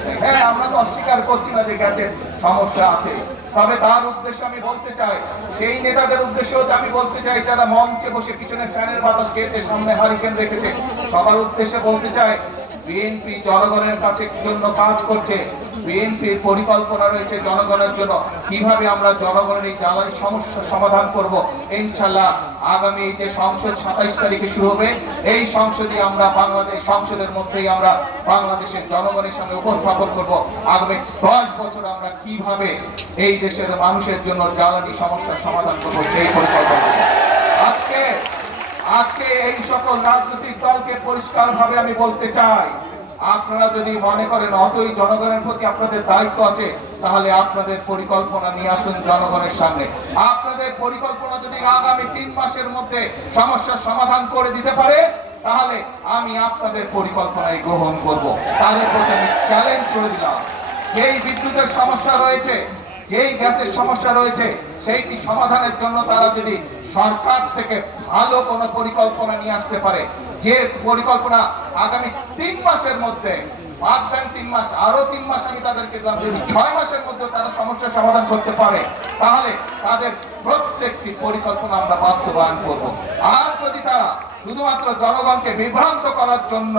Gas নেই। হ্যাঁ, আমরা তো অস্বীকার করছি না যে গ্যাসের সমস্যা আছে, তবে তার উদ্দেশ্যে আমি বলতে চাই, সেই নেতাদের উদ্দেশ্যেও আমি বলতে চাই যারা মঞ্চে বসে পিছনে ফ্যানের বাতাস খেয়েছে, সামনে হারিকেন রেখেছে, সবার উদ্দেশ্যে বলতে চাই বিএনপি জনগণের কাছে জন্য কাজ করছে। বিএনপির পরিকল্পনা রয়েছে জনগণের জন্য, কিভাবে আমরা জনগণের এই জ্বালানি সমস্যার সমাধান করব। ইনশাআল্লাহ আগামী যে সংসদ 27 তারিখে শুরু হবে, এই সংসদে আমরা সংসদের মধ্যেই আমরা বাংলাদেশের জনগণের সামনে উপস্থাপন করব আগামী 10 বছর আমরা কিভাবে এই দেশের মানুষের জন্য জ্বালানি সমস্যার সমাধান করব সেই পরিকল্পনা। আজকে এই সকল রাজনৈতিক দলকে পরিষ্কারভাবে আমি বলতে চাই, আপনারা যদি মনে করেন অতই জনগণের প্রতি আপনাদের দায়িত্ব আছে, তাহলে আপনাদের পরিকল্পনা নিয়ে আসুন জনগণের সামনে। আপনাদের পরিকল্পনা যদি আগামী 3 মাসের মধ্যে সমস্যার সমাধান করে দিতে পারে, তাহলে আমি আপনাদের পরিকল্পনায় গ্রহণ করব। তাদের প্রতি আমি চ্যালেঞ্জ করে দিলাম, যেই বিদ্যুতের সমস্যা রয়েছে, যেই গ্যাসের সমস্যা রয়েছে, সেইটি সমাধানের জন্য তারা যদি সরকার থেকে ভালো কোনো পরিকল্পনা নিয়ে আসতে পারে, যে পরিকল্পনা আগামী 3 মাসের মধ্যে, বাদ দেন 3 মাস, আরো 3 মাস আমি তাদেরকে দিলাম, যদি 6 মাসের মধ্যে তারা সমস্যার সমাধান করতে পারে, তাহলে তাদের প্রত্যেকটি পরিকল্পনা আমরা বাস্তবায়ন করব। আর যদি তারা শুধুমাত্র জনগণকে বিভ্রান্ত করার জন্য,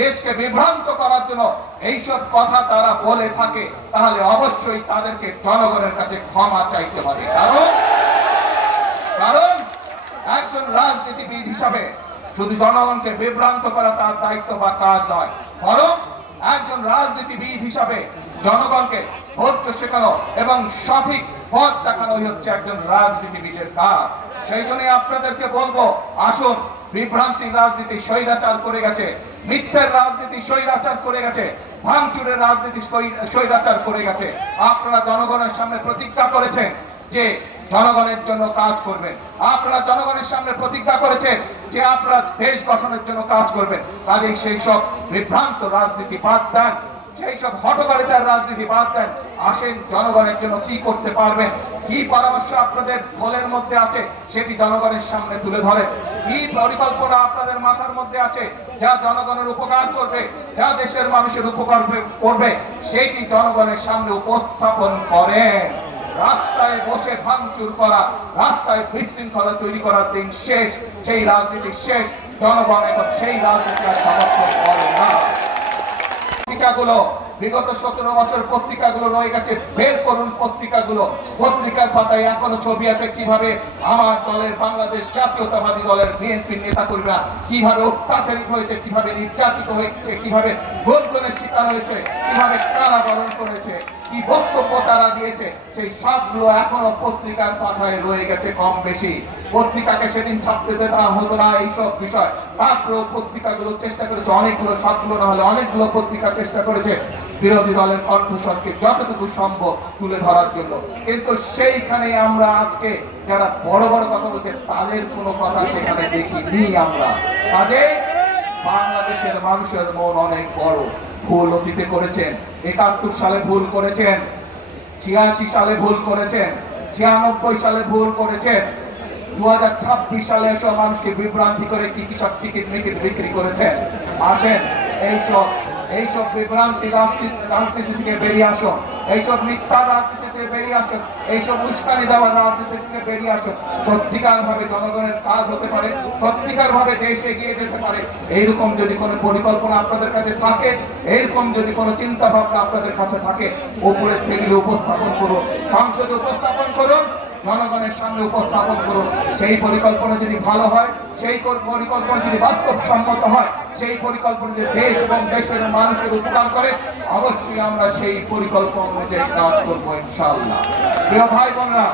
দেশকে বিভ্রান্ত করার জন্য এইসব কথা তারা বলে থাকে, তাহলে অবশ্যই তাদেরকে জনগণের কাছে ক্ষমা চাইতে হবে। কারণ একজন রাজনীতিবিদ হিসাবে শুধু জনগণকে বিভ্রান্ত করা তার দায়িত্ব বা কাজ নয়, বরং একজন রাজনীতিবিদ হিসাবে জনগণকে ধৈর্য শেখানো এবং সঠিক পথ দেখানোই হচ্ছে একজন রাজনীতিবিদের কাজ। সেই জন্য আপনাদেরকে বলবো, আসুন, বিভ্রান্তির রাজনীতি স্বৈরাচার করে গেছে, মিথ্যের রাজনীতি স্বৈরাচার করে গেছে, ভাঙচুরের রাজনীতি স্বৈরাচার করে গেছে। আপনারা জনগণের সামনে প্রতিজ্ঞা করেছেন যে জনগণের জন্য কাজ করবেন, আপনারা জনগণের সামনে প্রতিজ্ঞা করেছেন যে আপনারা দেশ গঠনের জন্য কাজ করবেন। কাজেই সেই সব বিভ্রান্ত রাজনীতি বাদ দেন, সেই সব হঠকারিতার রাজনীতি বাদ দেন। আসেন, জনগণের জন্য কি করতে পারবেন, কি পরামর্শ আপনাদের দলের মধ্যে আছে, সেটি জনগণের সামনে তুলে ধরেন। কি পরিকল্পনা আপনাদের মাথার মধ্যে আছে যা জনগণের উপকার করবে, যা দেশের মানুষের উপকার করবে, সেটি জনগণের সামনে উপস্থাপন করেন। রাস্তায় বসে ভাঙচুর করা, রাস্তায় বিশৃঙ্খলা তৈরি করার দিন শেষ, সেই রাজনীতি শেষ। জনগণ এখন সেই রাজনীতি আর সমর্থন করে না। পত্রিকাগুলো, বিগত 17 বছর পত্রিকাগুলো রয়ে গেছে, বের করুন পত্রিকাগুলো। পত্রিকার পাতায় এখনো ছবি আছে কিভাবে আমার দলের, বাংলাদেশ জাতীয়তাবাদী দলের বিএনপির নেতাকর্মীরা কিভাবে অত্যাচারিত হয়েছে, কিভাবে নির্যাতিত হয়েছে, কিভাবে গুমের শিকার হয়েছে, কিভাবে কারাবরণ করেছে, কি বক্তব্য তারা দিয়েছে, সেই সবগুলো এখনো পত্রিকার পাতায় রয়ে গেছে কম বেশি। পত্রিকাকে সেদিন ছাপতে দেওয়া হতো না এইসব বিষয়, তারপরেও পত্রিকাগুলো চেষ্টা করেছে, অনেকগুলো, সবগুলো না হলে অনেকগুলো পত্রিকা চেষ্টা করেছে বিরোধী দলের কণ্ঠস্বরকে যতটুকু সম্ভব তুলে ধরার জন্য। কিন্তু সেইখানে আমরা আজকে যারা বড় বড় কথা বলছে, তাদের কোনো কথা সেখানে দেখিনি আমরা। কাজে বাংলাদেশের মানুষের মন অনেক বড়। ভুল অতীতে করেছেন, 71 সালে ভুল করেছেন, 86 সালে ভুল করেছেন, 96 সালে ভুল করেছেন, 2026 সালে এসব মানুষকে বিভ্রান্তি করে কি কি সব টিকিট মিকিট বিক্রি করেছেন। আসেন, এইসব বিভ্রান্তি রাজনীতি থেকে বেরিয়ে আসুন, এইসব মিথ্যা রাজনীতি থেকে বেরিয়ে আসুন, এইসব উস্কানি দেওয়ার রাজনীতি থেকে বেরিয়ে আসুন। সত্যিকার ভাবে জনগণের কাজ হতে পারে, সত্যিকার ভাবে দেশ এগিয়ে যেতে পারে, এইরকম যদি কোনো পরিকল্পনা আপনাদের কাছে থাকে, এইরকম যদি কোনো চিন্তা ভাবনা আপনাদের কাছে থাকে, উপরের টেবিলে উপস্থাপন করুন, সংসদে উপস্থাপন করুন, জনগণের সামনে উপস্থাপন করুন। সেই পরিকল্পনা যদি ভালো হয়, সেই পরিকল্পনা যদি বাস্তবসম্মত হয়, সেই পরিকল্পনা যদি দেশ এবং দেশের মানুষের উপকার করে, অবশ্যই আমরা সেই পরিকল্পনা অনুযায়ী কাজ করবো ইনশাআল্লাহ। প্রিয় ভাই বোনরা,